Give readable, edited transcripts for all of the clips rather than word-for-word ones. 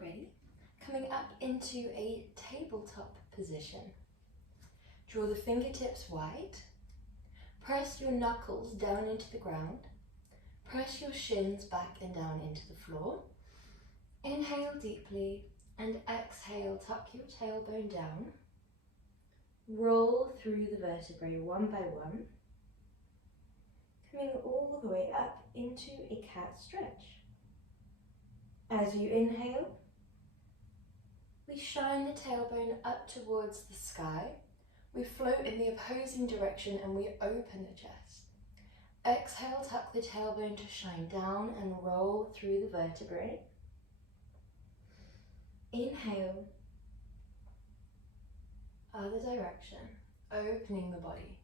you're ready, coming up into a tabletop position. Draw the fingertips wide. Press your knuckles down into the ground. Press your shins back and down into the floor. Inhale deeply and exhale, tuck your tailbone down. Roll through the vertebrae one by one. Coming all the way up into a cat stretch. As you inhale, we shine the tailbone up towards the sky. We float in the opposing direction and we open the chest. Exhale, tuck the tailbone to shine down and roll through the vertebrae. Inhale, other direction, opening the body.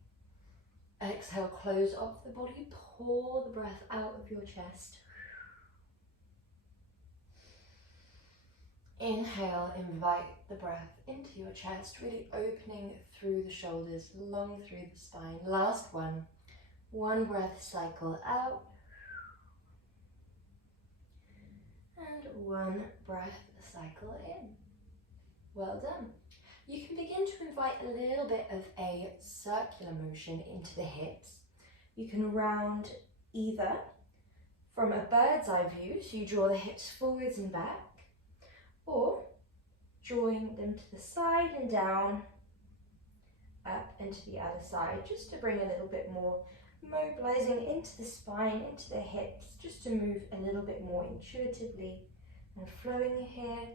Exhale, close off the body, pour the breath out of your chest. Inhale, invite the breath into your chest, really opening through the shoulders, long through the spine. Last one. One breath cycle out. And one breath cycle in. Well done. You can begin to invite a little bit of a circular motion into the hips. You can round either from a bird's eye view, so you draw the hips forwards and back, or drawing them to the side and down, up and to the other side, just to bring a little bit more mobilizing into the spine, into the hips, just to move a little bit more intuitively and flowing here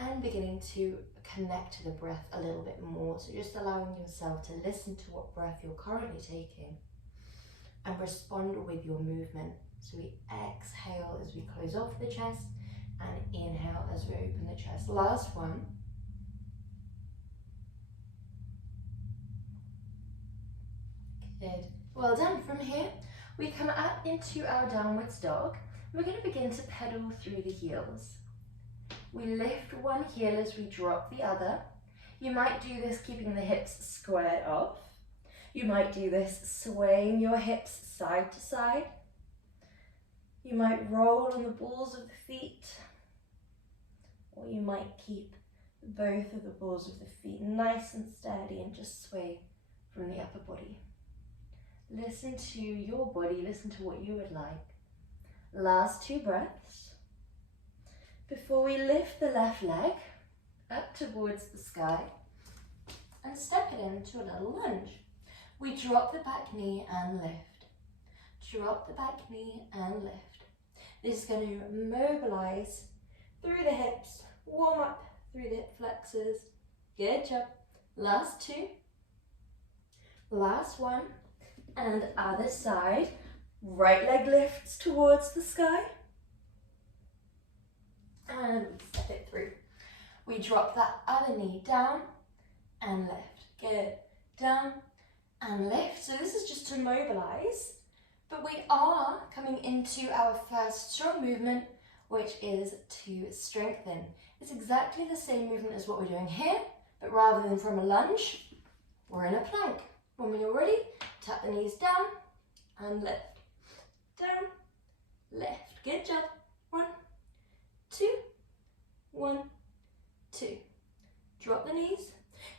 and beginning to connect to the breath a little bit more. So just allowing yourself to listen to what breath you're currently taking and respond with your movement. So we exhale as we close off the chest and inhale as we open the chest. Last one. Good. Well done. From here, we come up into our downwards dog. We're going to begin to pedal through the heels. We lift one heel as we drop the other. You might do this keeping the hips squared off. You might do this swaying your hips side to side. You might roll on the balls of the feet, or you might keep both of the balls of the feet nice and steady and just sway from the upper body. Listen to your body, listen to what you would like. Last two breaths before we lift the left leg up towards the sky and step it into a little lunge. We drop the back knee and lift. Drop the back knee and lift. This is going to mobilize through the hips, warm up through the hip flexors. Good job. Last two. Last one. And other side. Right leg lifts towards the sky. And step it through. We drop that other knee down and lift. Good. Down and lift. So this is just to mobilize. But we are coming into our first strong movement, which is to strengthen. It's exactly the same movement as what we're doing here, but rather than from a lunge, we're in a plank. When you're ready, tap the knees down and lift. Down, lift. Good job. 1, 2, 1, 2. Drop the knees.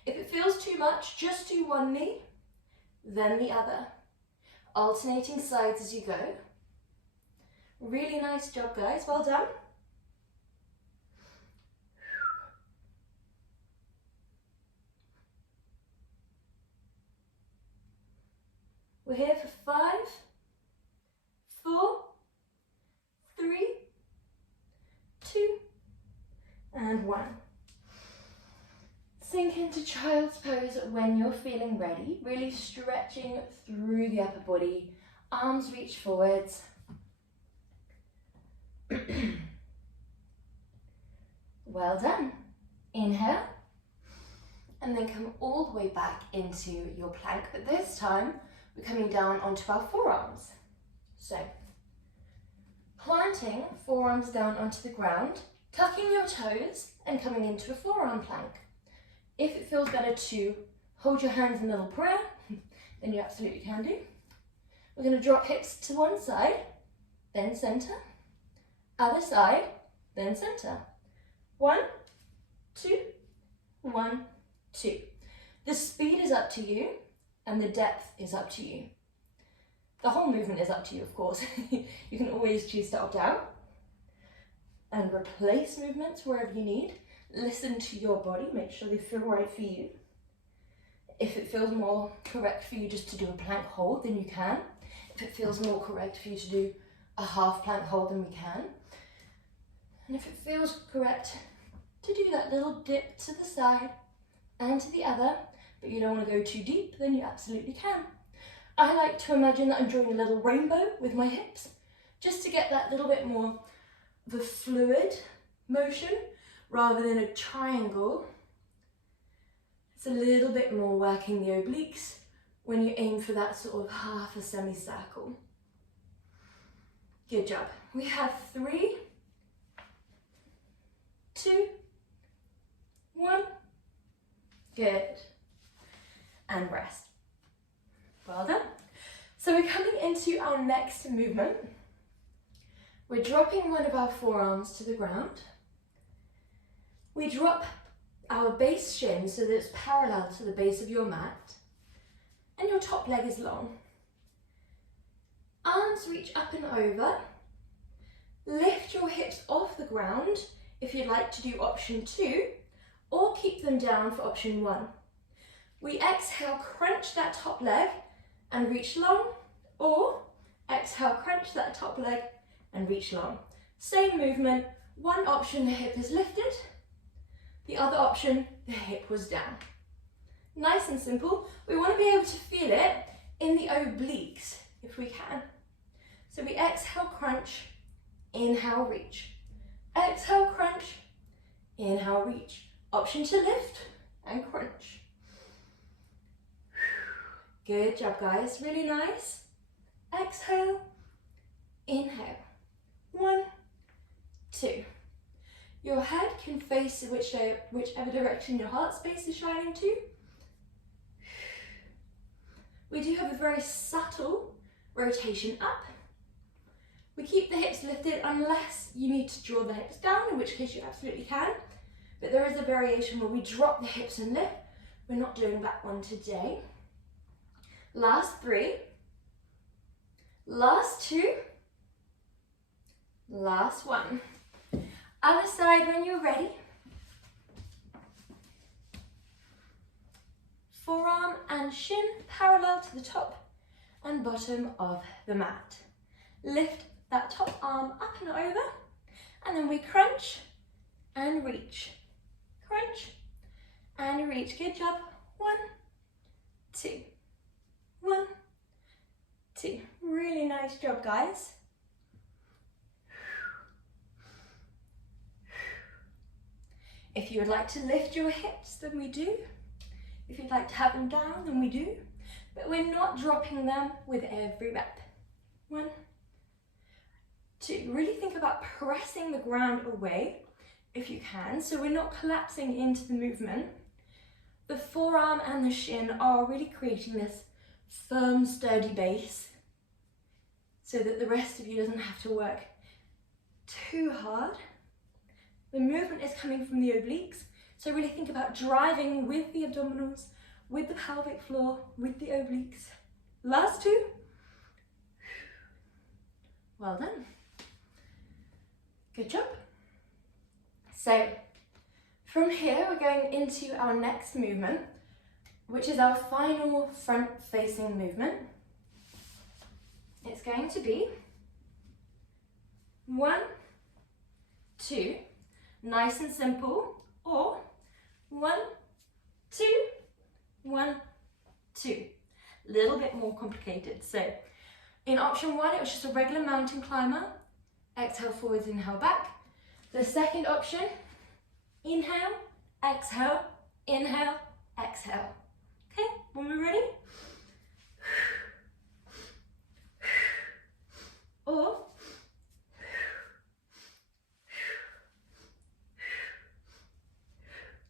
If it feels too much, just do one knee, then the other. Alternating sides as you go. Really nice job, guys. Well done. We're here for 5, 4, 3, 2, and 1. Sink into child's pose when you're feeling ready, really stretching through the upper body, arms reach forwards. Well done. Inhale, and then come all the way back into your plank, but this time we're coming down onto our forearms. So, planting forearms down onto the ground, tucking your toes and coming into a forearm plank. If it feels better to hold your hands in little prayer, then you absolutely can do. We're going to drop hips to one side, then center, other side, then center. 1, 2, 1, 2. The speed is up to you and the depth is up to you. The whole movement is up to you, of course. You can always choose to opt out and replace movements wherever you need. Listen to your body, make sure they feel right for you. If it feels more correct for you just to do a plank hold, then you can. If it feels more correct for you to do a half plank hold, then we can. And if it feels correct to do that little dip to the side and to the other, but you don't want to go too deep, then you absolutely can. I like to imagine that I'm drawing a little rainbow with my hips, just to get that little bit more of a fluid motion rather than a triangle. It's a little bit more working the obliques when you aim for that sort of half a semicircle. Good job. We have 3, 2, 1. Good. And rest. Well done. So we're coming into our next movement. We're dropping one of our forearms to the ground. We drop our base shin so that it's parallel to the base of your mat. And your top leg is long. Arms reach up and over. Lift your hips off the ground if you'd like to do option 2, or keep them down for option 1. We exhale, crunch that top leg and reach long, or exhale, crunch that top leg and reach long. Same movement, one option the hip is lifted, the other option the hip was down. Nice and simple. We want to be able to feel it in the obliques if we can. So we exhale, crunch, inhale, reach. Exhale, crunch, inhale, reach. Option to lift and crunch. Good job, guys. Really nice. Exhale, inhale. 1, 2. Your head can face whichever direction your heart space is shining to. We do have a very subtle rotation up. We keep the hips lifted unless you need to draw the hips down, in which case you absolutely can. But there is a variation where we drop the hips and lift. We're not doing that one today. Last 3. Last 2. Last 1. Other side when you're ready. Forearm and shin parallel to the top and bottom of the mat. Lift that top arm up and over, and then we crunch and reach. Crunch and reach. Good job. 1, 2. 1, 2. Really nice job, guys. If you would like to lift your hips, then we do. If you'd like to have them down, then we do. But we're not dropping them with every rep. 1, 2. Really think about pressing the ground away if you can, so we're not collapsing into the movement. The forearm and the shin are really creating this firm, sturdy base so that the rest of you doesn't have to work too hard. The movement is coming from the obliques, so really think about driving with the abdominals, with the pelvic floor, with the obliques. Last 2. Well done. Good job. So from here we're going into our next movement, which is our final front facing movement. It's going to be 1, 2, nice and simple, or 1, 2, 1, 2. A little bit more complicated. So in option 1, it was just a regular mountain climber. Exhale forwards, inhale back. The second option, inhale, exhale, inhale, exhale. Okay, when we're ready. Or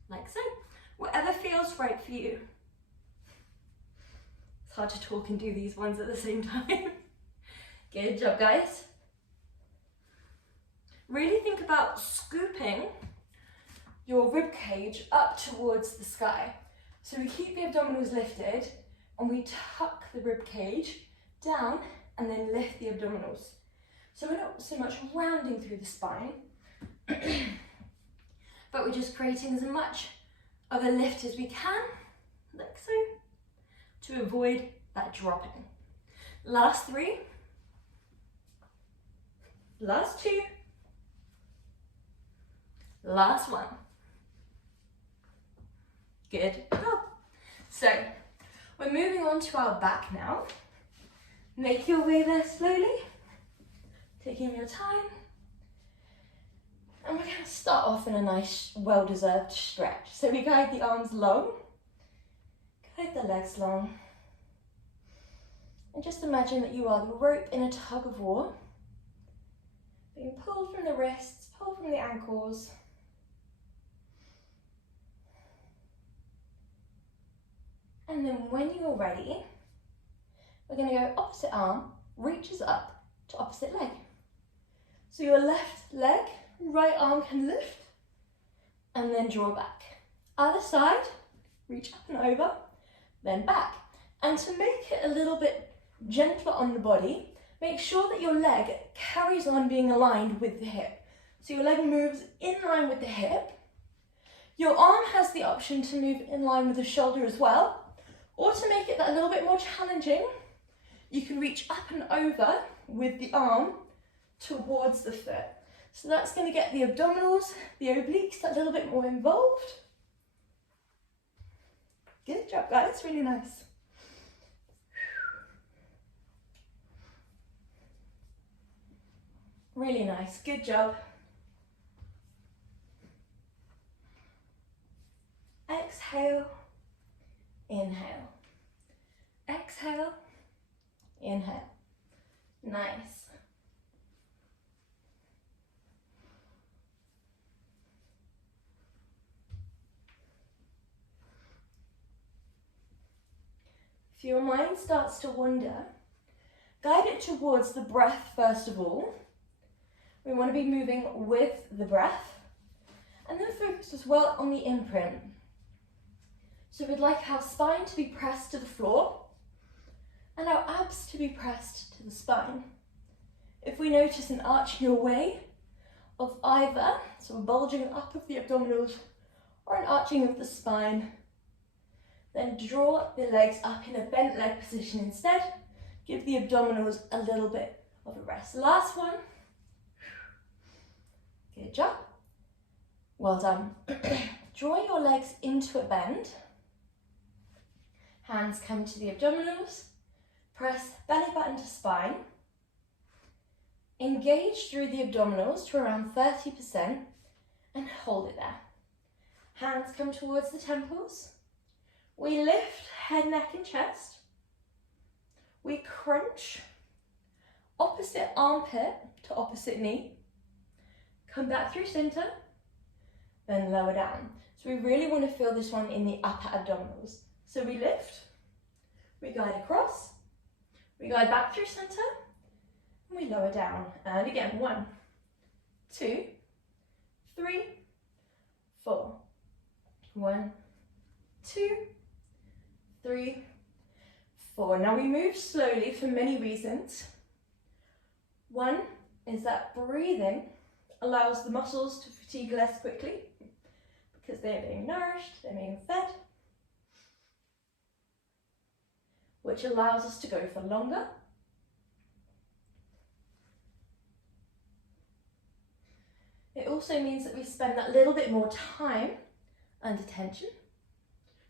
like so. Whatever feels right for you. It's hard to talk and do these ones at the same time. Good job, guys. Really think about scooping your rib cage up towards the sky. So we keep the abdominals lifted and we tuck the rib cage down and then lift the abdominals. So we're not so much rounding through the spine, but we're just creating as much of a lift as we can, like so, to avoid that dropping. Last 3, last 2, last 1. Good job. So we're moving on to our back now. Make your way there slowly, taking your time. And we're going to start off in a nice, well-deserved stretch. So we guide the arms long, guide the legs long. And just imagine that you are the rope in a tug of war, being pulled from the wrists, pulled from the ankles. And then when you're ready, we're going to go opposite arm, reaches up to opposite leg. So your left leg, right arm can lift, and then draw back. Other side, reach up and over, then back. And to make it a little bit gentler on the body, make sure that your leg carries on being aligned with the hip. So your leg moves in line with the hip. Your arm has the option to move in line with the shoulder as well, or to make it a little bit more challenging, you can reach up and over with the arm towards the foot. So that's going to get the abdominals, the obliques a little bit more involved. Good job, guys, really nice. Really nice, good job. Exhale, inhale. Exhale, inhale. Nice. If your mind starts to wander, guide it towards the breath first of all. We want to be moving with the breath, and then focus as well on the imprint. So we'd like our spine to be pressed to the floor and our abs to be pressed to the spine. If we notice an arching away of either, so a bulging up of the abdominals or an arching of the spine, then draw the legs up in a bent leg position instead. Give the abdominals a little bit of a rest. Last one. Good job. Well done. Draw your legs into a bend. Hands come to the abdominals. Press belly button to spine. Engage through the abdominals to around 30% and hold it there. Hands come towards the temples. We lift head, neck and chest. We crunch opposite armpit to opposite knee. Come back through center, then lower down. So we really want to feel this one in the upper abdominals. So we lift, we guide across, we guide back through center, and we lower down. And again, 1, 2, 3, 4. 1, 2, 3, 4. Now we move slowly for many reasons. One is that breathing allows the muscles to fatigue less quickly because they're being nourished, they're being fed, which allows us to go for longer. It also means that we spend that little bit more time under tension.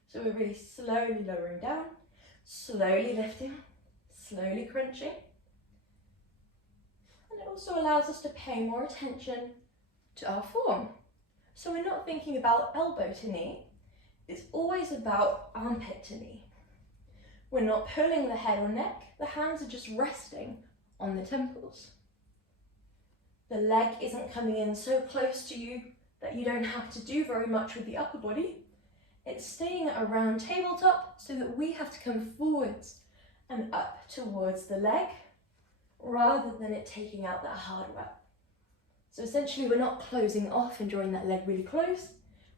So we're really slowly lowering down, slowly lifting, slowly crunching. And it also allows us to pay more attention to our form. So we're not thinking about elbow to knee, it's always about armpit to knee. We're not pulling the head or neck, the hands are just resting on the temples. The leg isn't coming in so close to you that you don't have to do very much with the upper body. It's staying at a round tabletop so that we have to come forwards and up towards the leg rather than it taking out that hard work. So essentially we're not closing off and drawing that leg really close.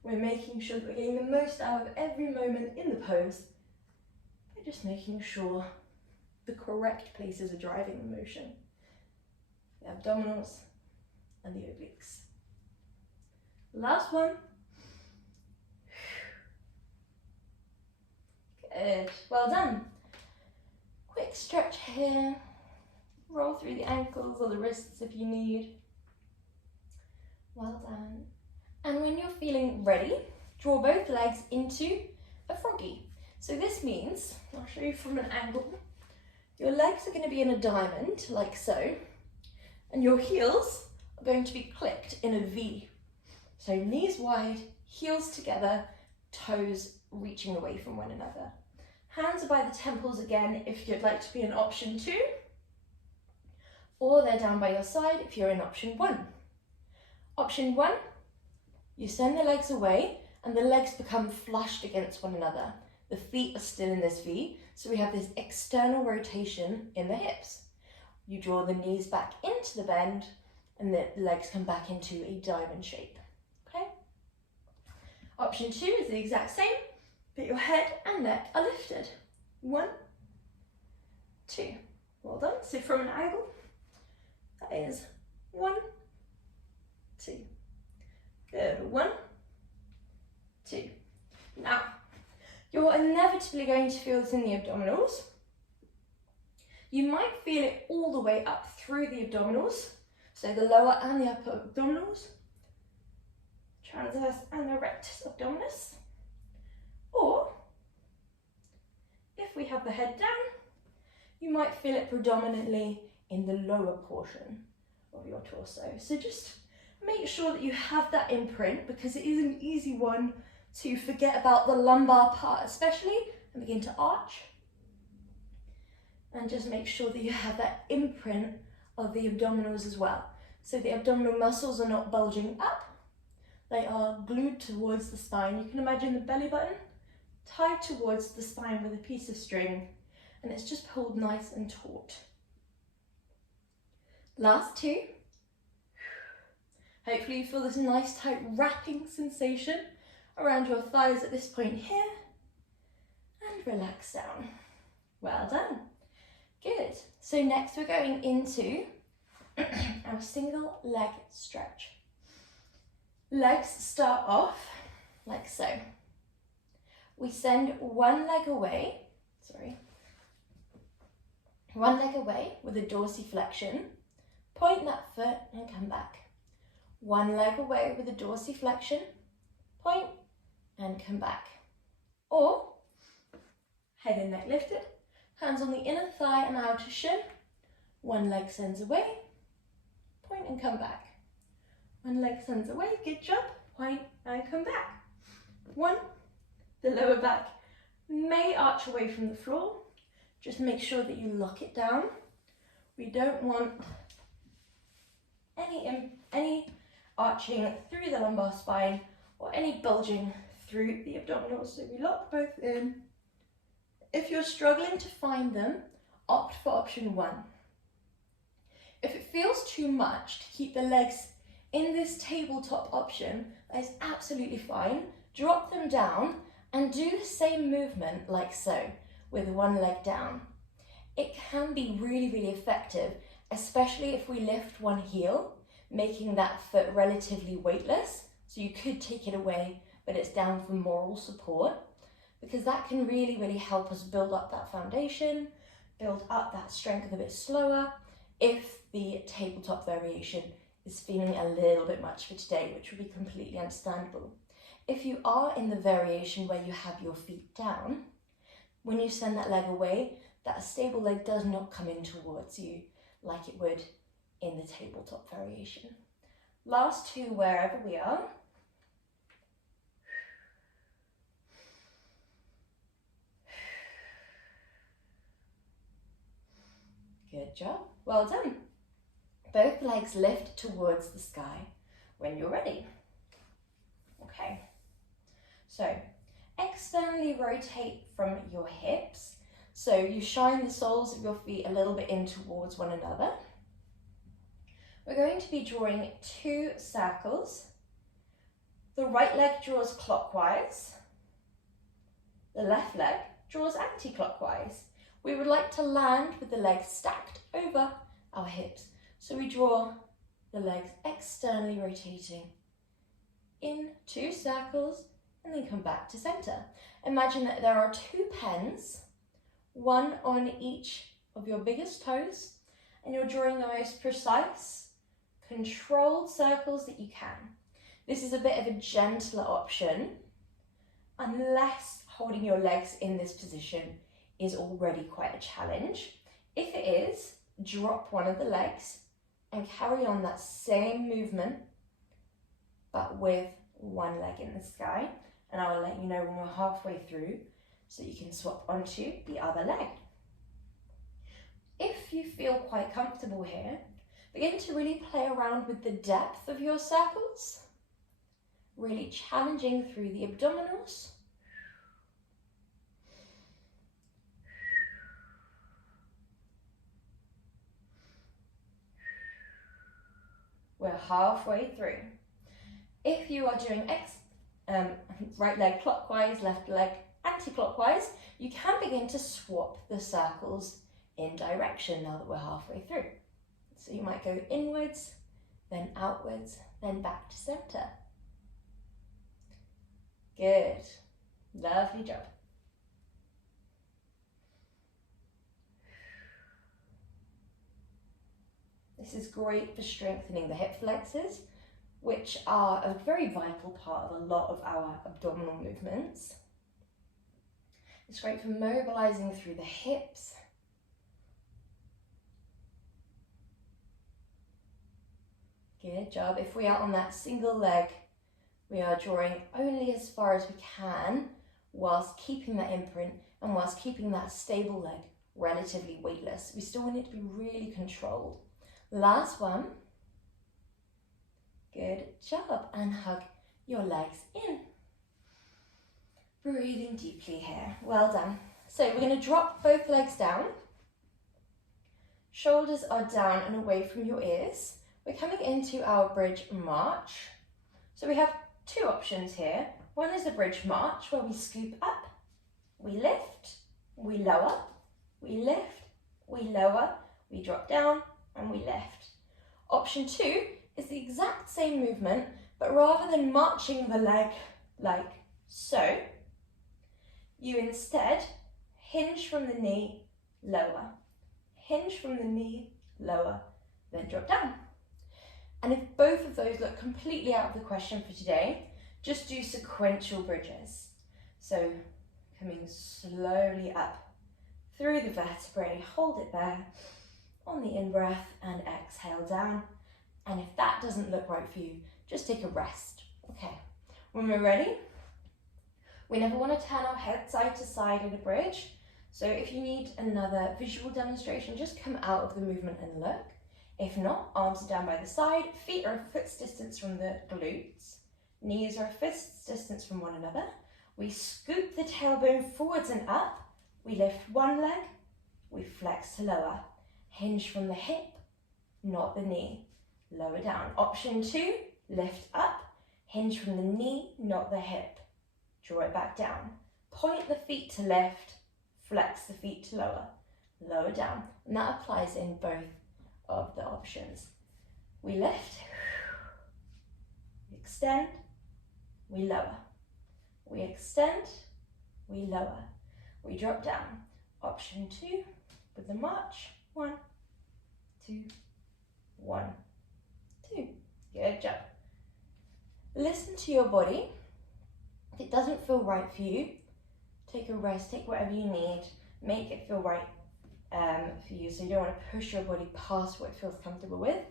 We're making sure that we're getting the most out of every moment in the pose. We're just making sure the correct places are driving the motion. The abdominals and the obliques. Last one. Good, well done. Quick stretch here. Roll through the ankles or the wrists if you need. Well done. And when you're feeling ready, draw both legs into a froggy. So this means, I'll show you from an angle, your legs are going to be in a diamond, like so, and your heels are going to be clicked in a V. So knees wide, heels together, toes reaching away from one another. Hands are by the temples again if you'd like to be in option 2, or they're down by your side if you're in option 1. Option 1, you send the legs away and the legs become flushed against one another. The feet are still in this V, so we have this external rotation in the hips. You draw the knees back into the bend and the legs come back into a diamond shape. Okay? Option 2 is the exact same, but your head and neck are lifted. 1, 2. Well done. So from an angle, that is 1, 2. Good. 1, 2. Now, you're inevitably going to feel this in the abdominals. You might feel it all the way up through the abdominals, so the lower and the upper abdominals, transverse and the rectus abdominis. Or, if we have the head down, you might feel it predominantly in the lower portion of your torso. So just make sure that you have that imprint, because it is an easy one to forget about the lumbar part especially and begin to arch. And just make sure that you have that imprint of the abdominals as well. So the abdominal muscles are not bulging up, they are glued towards the spine. You can imagine the belly button tied towards the spine with a piece of string, and it's just pulled nice and taut. Last 2. Hopefully you feel this nice tight wrapping sensation around your thighs at this point here, and relax down. Well done. Good. So next we're going into our single leg stretch. Legs start off like so. We send one leg away with a dorsiflexion, point that foot and come back. One leg away with a dorsiflexion, point and come back. Or head and neck lifted, hands on the inner thigh and outer shin. One leg sends away, point and come back. One leg sends away, good job, point and come back. 1, the lower back may arch away from the floor. Just make sure that you lock it down. We don't want any arching through the lumbar spine or any bulging through the abdominals. So we lock both in. If you're struggling to find them, opt for option 1. If it feels too much to keep the legs in this tabletop option, that is absolutely fine. Drop them down and do the same movement like so, with one leg down. It can be really, really effective, especially if we lift one heel, making that foot relatively weightless. So you could take it away, but it's down for moral support, because that can really, really help us build up that foundation, build up that strength a bit slower, if the tabletop variation is feeling a little bit much for today, which would be completely understandable. If you are in the variation where you have your feet down, when you send that leg away, that stable leg does not come in towards you like it would in the tabletop variation. Last 2 wherever we are. Good job, well done. Both legs lift towards the sky when you're ready. Okay, so externally rotate from your hips. So you shine the soles of your feet a little bit in towards one another. We're going to be drawing 2 circles The right leg draws clockwise. The left leg draws anti-clockwise. We would like to land with the legs stacked over our hips. So we draw the legs externally rotating in 2 circles and then come back to center. Imagine that there are 2 pens, one on each of your biggest toes, and you're drawing the most precise, controlled circles that you can. This is a bit of a gentler option, unless holding your legs in this position is already quite a challenge. If it is, drop one of the legs and carry on that same movement, but with one leg in the sky. And I will let you know when we're halfway through so you can swap onto the other leg. If you feel quite comfortable here, begin to really play around with the depth of your circles, really challenging through the abdominals. We're halfway through. If you are doing right leg clockwise, left leg anti-clockwise, you can begin to swap the circles in direction now that we're halfway through. So you might go inwards, then outwards, then back to center. Good. Lovely job. This is great for strengthening the hip flexors, which are a very vital part of a lot of our abdominal movements. It's great for mobilizing through the hips. Good job. If we are on that single leg, we are drawing only as far as we can whilst keeping that imprint and whilst keeping that stable leg relatively weightless. We still want it to be really controlled. Last one. Good job. And hug your legs in. Breathing deeply here. Well done. So we're going to drop both legs down. Shoulders are down and away from your ears. We're coming into our bridge march. So we have 2 options here. One is a bridge march where we scoop up, we lift, we lower, we lift, we lower, we drop down and we lift. Option 2 is the exact same movement, but rather than marching the leg like so, you instead hinge from the knee, lower, hinge from the knee, lower, then drop down. And if both of those look completely out of the question for today, just do sequential bridges. So coming slowly up through the vertebrae, hold it there on the in-breath and exhale down. And if that doesn't look right for you, just take a rest. Okay, when we're ready, we never want to turn our head side to side in a bridge. So if you need another visual demonstration, just come out of the movement and look. If not, arms are down by the side, feet are a foot's distance from the glutes, knees are a fist's distance from one another. We scoop the tailbone forwards and up. We lift one leg, we flex to lower. Hinge from the hip, not the knee. Lower down. Option 2, lift up. Hinge from the knee, not the hip. Draw it back down. Point the feet to lift, flex the feet to lower. Lower down. And that applies in both of the options. We lift, we extend, we lower. We extend, we lower. We drop down. Option 2 with the march. 1, 2, 1, 2. Good job. Listen to your body. If it doesn't feel right for you, take a rest, take whatever you need, make it feel right for you. So you don't want to push your body past what it feels comfortable with,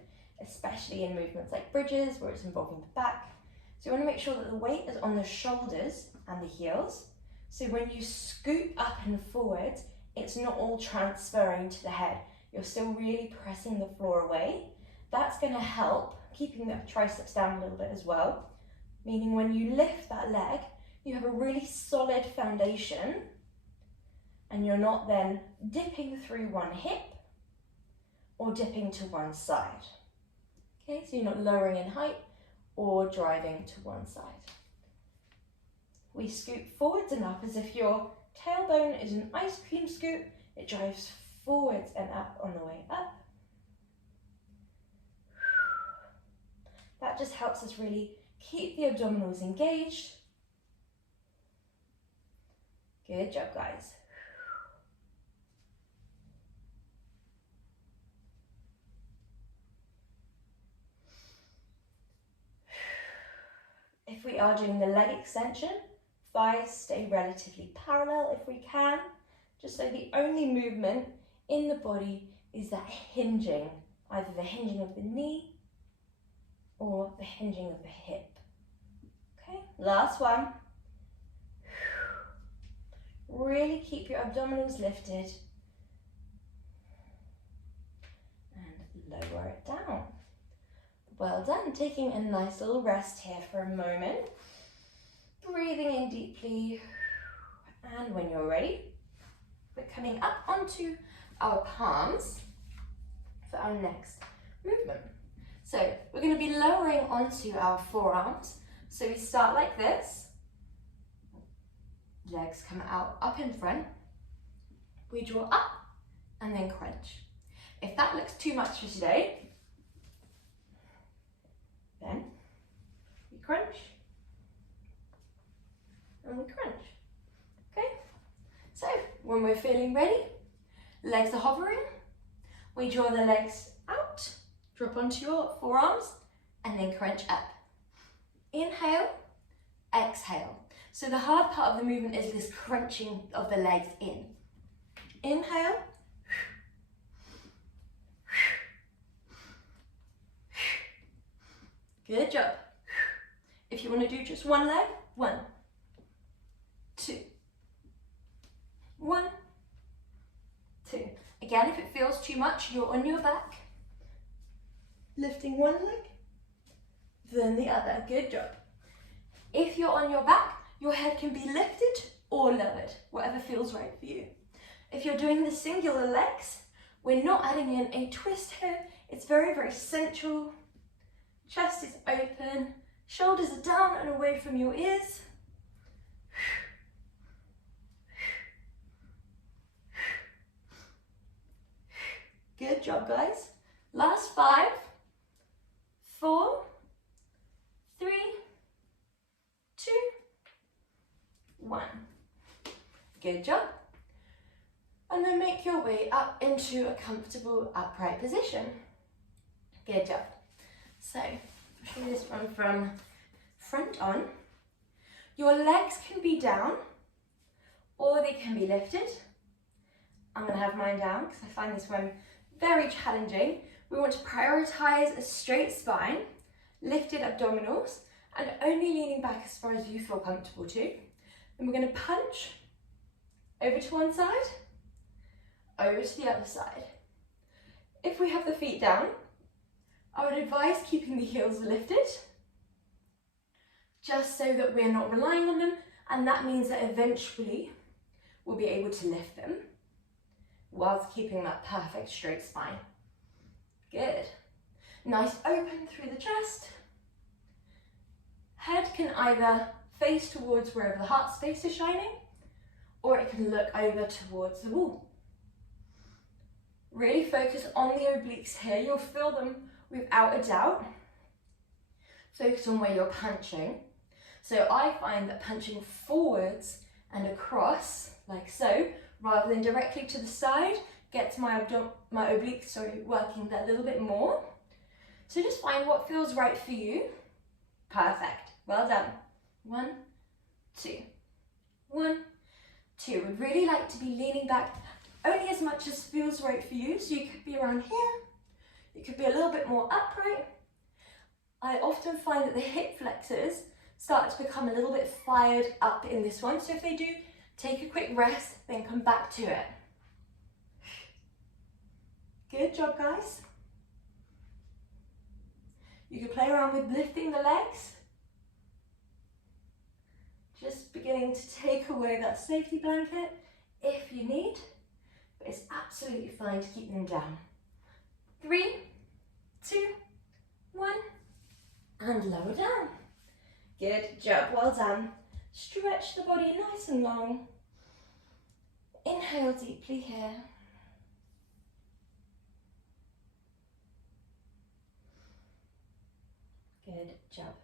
especially in movements like bridges where it's involving the back. So you want to make sure that the weight is on the shoulders and the heels. So when you scoop up and forward, it's not all transferring to the head. You're still really pressing the floor away. That's going to help keeping the triceps down a little bit as well, meaning when you lift that leg, you have a really solid foundation and you're not then dipping through one hip or dipping to one side. Okay, so you're not lowering in height or driving to one side. We scoot forwards and up as if your tailbone is an ice cream scoop. It drives forwards and up on the way up. That just helps us really keep the abdominals engaged. Good job, guys. If we are doing the leg extension, thighs stay relatively parallel if we can, just so the only movement in the body is that hinging, either the hinging of the knee or the hinging of the hip. Okay, last one. Really keep your abdominals lifted and lower it down. Well done. Taking a nice little rest here for a moment. Breathing in deeply. And when you're ready, we're coming up onto our palms for our next movement. So we're going to be lowering onto our forearms. So we start like this. Legs come out up in front. We draw up and then crunch. If that looks too much for today, then we crunch and we crunch. Okay, so when we're feeling ready, legs are hovering, we draw the legs out, drop onto your forearms, and then crunch up. Inhale, exhale. So the hard part of the movement is this crunching of the legs in. Inhale. Good job. If you want to do just one leg, 1, 2, 1, 2. Again, if it feels too much, you're on your back, lifting one leg, then the other. Good job. If you're on your back, your head can be lifted or lowered, whatever feels right for you. If you're doing the singular legs, we're not adding in a twist here. It's very, very central. Chest is open, shoulders are down and away from your ears. Good job, guys. Last 5, 4, 3, 2, 1. Good job. And then make your way up into a comfortable upright position. Good job. So, I'll show you this one from front on. Your legs can be down or they can be lifted. I'm going to have mine down because I find this one very challenging. We want to prioritize a straight spine, lifted abdominals, and only leaning back as far as you feel comfortable to. Then we're going to punch over to one side, over to the other side. If we have the feet down, I would advise keeping the heels lifted, just so that we're not relying on them, and that means that eventually we'll be able to lift them whilst keeping that perfect straight spine. Good. Nice open through the chest. Head can either face towards wherever the heart space is shining, or it can look over towards the wall. Really focus on the obliques here. You'll feel them without a doubt. Focus on where you're punching. So I find that punching forwards and across, like so, rather than directly to the side, gets my obliques working that little bit more. So just find what feels right for you. Perfect. Well done. 1, 2. 1, 2. Would really like to be leaning back only as much as feels right for you. So you could be around here. You could be a little bit more upright. I often find that the hip flexors start to become a little bit fired up in this one. So if they do, take a quick rest, then come back to it. Good job, guys. You could play around with lifting the legs. Just beginning to take away that safety blanket if you need, but it's absolutely fine to keep them down. 3, 2, 1, and and lower down. Good job, well done. Stretch the body nice and long. Inhale deeply here. Good job.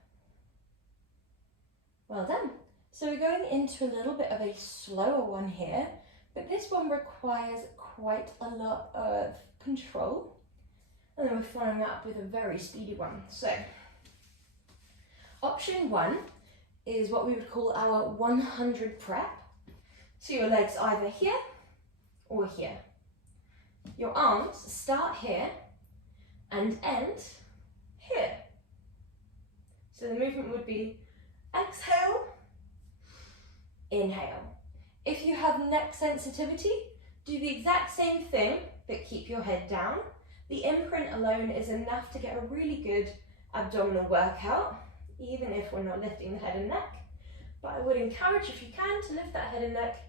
Well done. So we're going into a little bit of a slower one here, but this one requires quite a lot of control. And then we're following up with a very speedy one. So, option 1 is what we would call our 100 prep. So your legs either here or here. Your arms start here and end here. So the movement would be exhale, inhale. If you have neck sensitivity, do the exact same thing, but keep your head down. The imprint alone is enough to get a really good abdominal workout, even if we're not lifting the head and neck. But I would encourage, if you can, to lift that head and neck,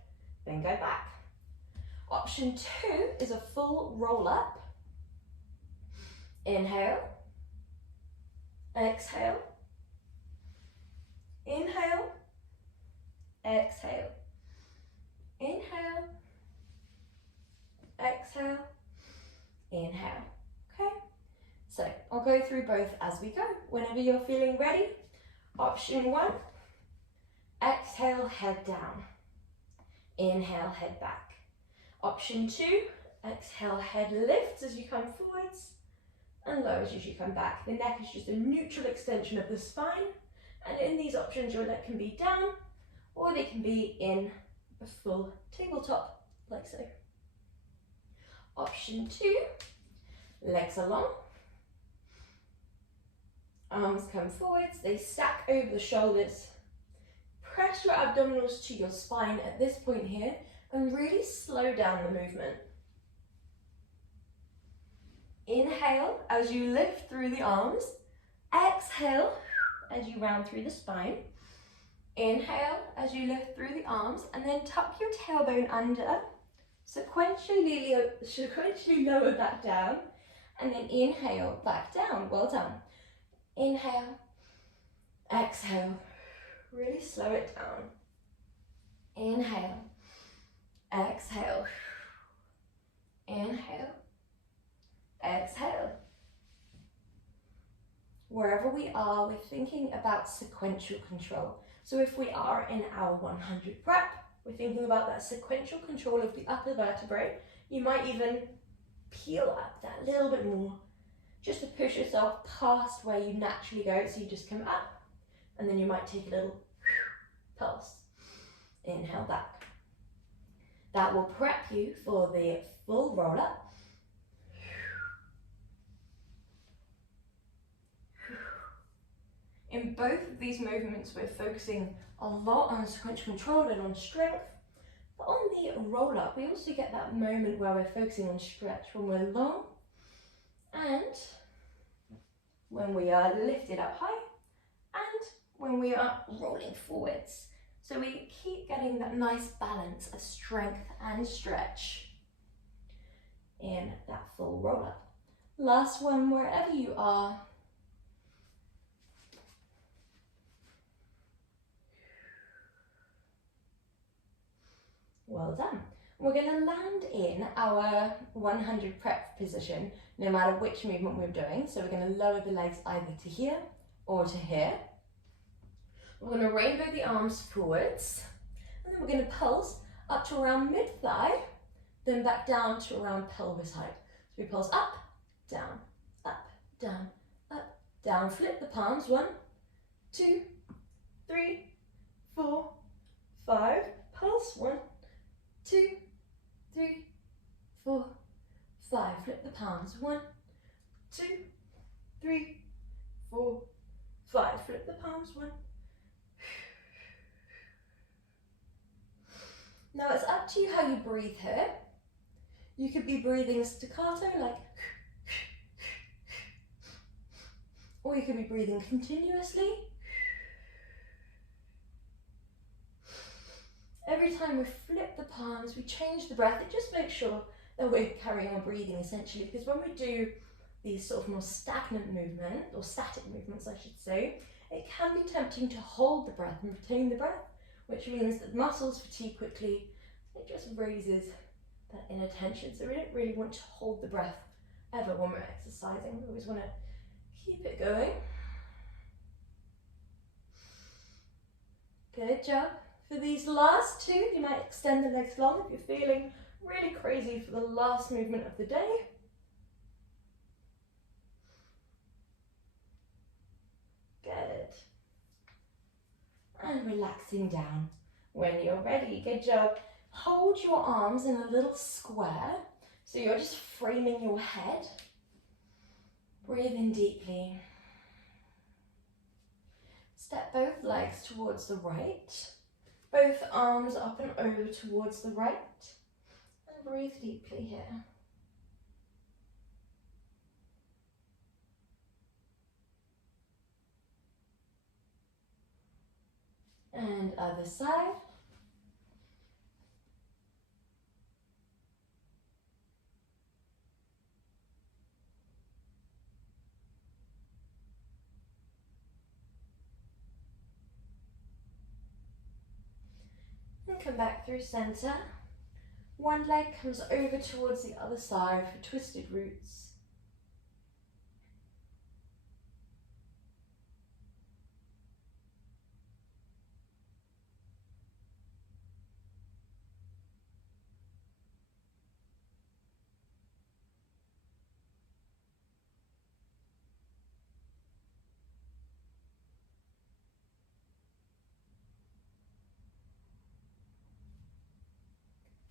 then go back. Option 2 is a full roll up. Inhale, exhale, inhale, exhale, inhale, exhale, inhale. Okay, so I'll go through both as we go. Whenever you're feeling ready, option 1, exhale, head down. Inhale, head back. Option 2, exhale, head lifts as you come forwards and lowers as you come back. The neck is just a neutral extension of the spine, and in these options your leg can be down or they can be in a full tabletop, like so. Option 2, legs are long, arms come forwards, they stack over the shoulders. Press your abdominals to your spine at this point here and really slow down the movement. Inhale as you lift through the arms. Exhale as you round through the spine. Inhale as you lift through the arms, and then tuck your tailbone under. Sequentially lower back down, and then inhale back down. Well done. Inhale, exhale. Really slow it down. Inhale, exhale, inhale, exhale. Wherever we are, we're thinking about sequential control. So if we are in our 100 prep, we're thinking about that sequential control of the upper vertebrae. You might even peel up that little bit more, just to push yourself past where you naturally go. So you just come up, and then you might take a little pulse. Inhale back. That will prep you for the full roll up. In both of these movements, we're focusing a lot on sequential control and on strength. But on the roll up, we also get that moment where we're focusing on stretch when we're long and when we are lifted up high and when we are rolling forwards. So we keep getting that nice balance of strength and stretch in that full roll up. Last one, wherever you are. Well done. We're going to land in our 100 prep position, no matter which movement we're doing. So we're going to lower the legs either to here or to here. We're going to rainbow the arms forwards, and then we're going to pulse up to around mid-thigh, then back down to around pelvis height. So we pulse up, down, up, down, up, down. Flip the palms. 1, 2, 3, 4, 5. Pulse. 1, 2, 3, 4, 5. Flip the palms. 1, 2, 3, 4, 5. Flip the palms. 1. Now it's up to you how you breathe here. You could be breathing staccato, like, or you could be breathing continuously. Every time we flip the palms, we change the breath. It just makes sure that we're carrying on breathing essentially, because when we do these sort of more stagnant movements, or static movements I should say, it can be tempting to hold the breath and retain the breath, which means that muscles fatigue quickly. It just raises that inner tension. So we don't really want to hold the breath ever when we're exercising. We always want to keep it going. Good job. For these last two, you might extend the legs long if you're feeling really crazy for the last movement of the day. Good. And relaxing down. When you're ready, good job. Hold your arms in a little square. So you're just framing your head. Breathe in deeply. Step both legs towards the right. Both arms up and over towards the right. And breathe deeply here. And other side. And come back through center. One leg comes over towards the other side for twisted roots.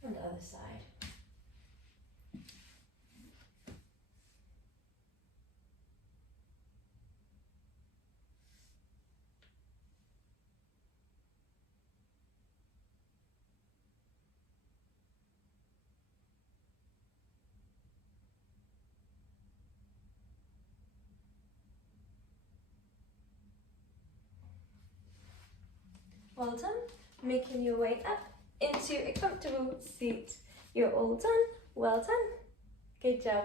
And other side. Well done. Making your way up into a comfortable seat. You're all done. Well done. Good job.